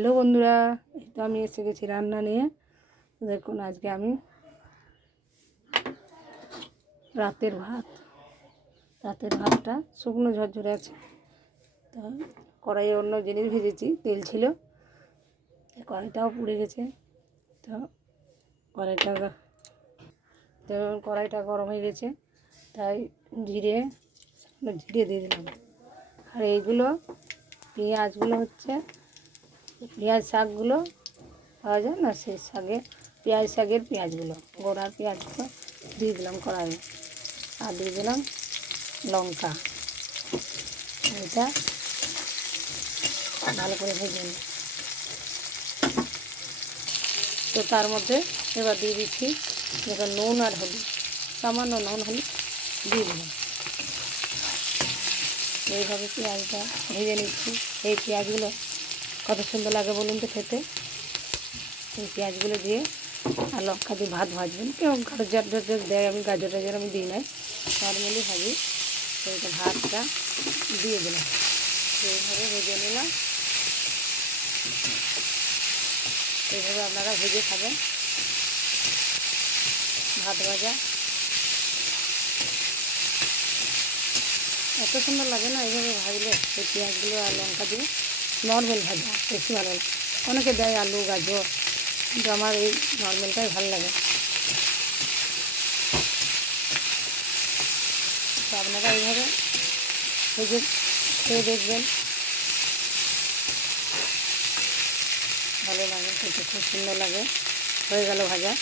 Hello বন্ধুরা, এই তো আমি এসে গেছি রান্না নিয়ে। দেখুন আজকে আমি রাতের ভাতটা শুকনো ঝরঝরে আছে। তো কড়াইয়ে অন্য জিনিস ভেজেছি, তেল ছিল, কড়াইটাও পুড়ে গেছে। তো কড়াইটা গরম হয়ে গেছে, তাই জিরে দিয়ে দিলাম। আর এইগুলো পেঁয়াজগুলো হচ্ছে পেঁয়াজ শাকগুলো পাওয়া যায় না, সেই শাকের পেঁয়াজগুলো, গোড়ার পেঁয়াজগুলো দিয়ে দিলাম কড়াইয়ে। আর দিয়ে দিলাম লঙ্কা। এটা ভালো করে ভেজে নিই। তো তার মধ্যে এবার দিয়ে দিচ্ছি যেটা নুন আর হলুদ, সামান্য নুন হলুদ দিয়ে দিলাম। এইভাবে পেঁয়াজটা ভেজে নিচ্ছি। এই পেঁয়াজগুলো কত সুন্দর লাগে বলুন তো খেতে। এই পেঁয়াজগুলো দিয়ে আর লঙ্কা দিয়ে ভাত ভাজবেন। কেউ গাজর দেয়, আমি গাজর আমি দিই নাই, নর্মালি ভাজি। তো এটা ভাতটা দিয়ে দিলাম, এইভাবে ভেজে নিলাম। এইভাবে আপনারা ভেজে খাবেন ভাত ভাজা, এত সুন্দর লাগে না এইভাবে ভাজলে। এই পেঁয়াজগুলো আর লঙ্কা দিয়ে নর্মাল ভাজা বেশি ভালো লাগে। অনেকে দেয় আলু গাজর, কিন্তু আমার এই নর্মালটাই ভালো লাগে। তো আপনারা এইভাবে ভেজে খেয়ে দেখবেন, ভালো লাগে খেতে, খুব সুন্দর লাগে। হয়ে গেল ভাজা।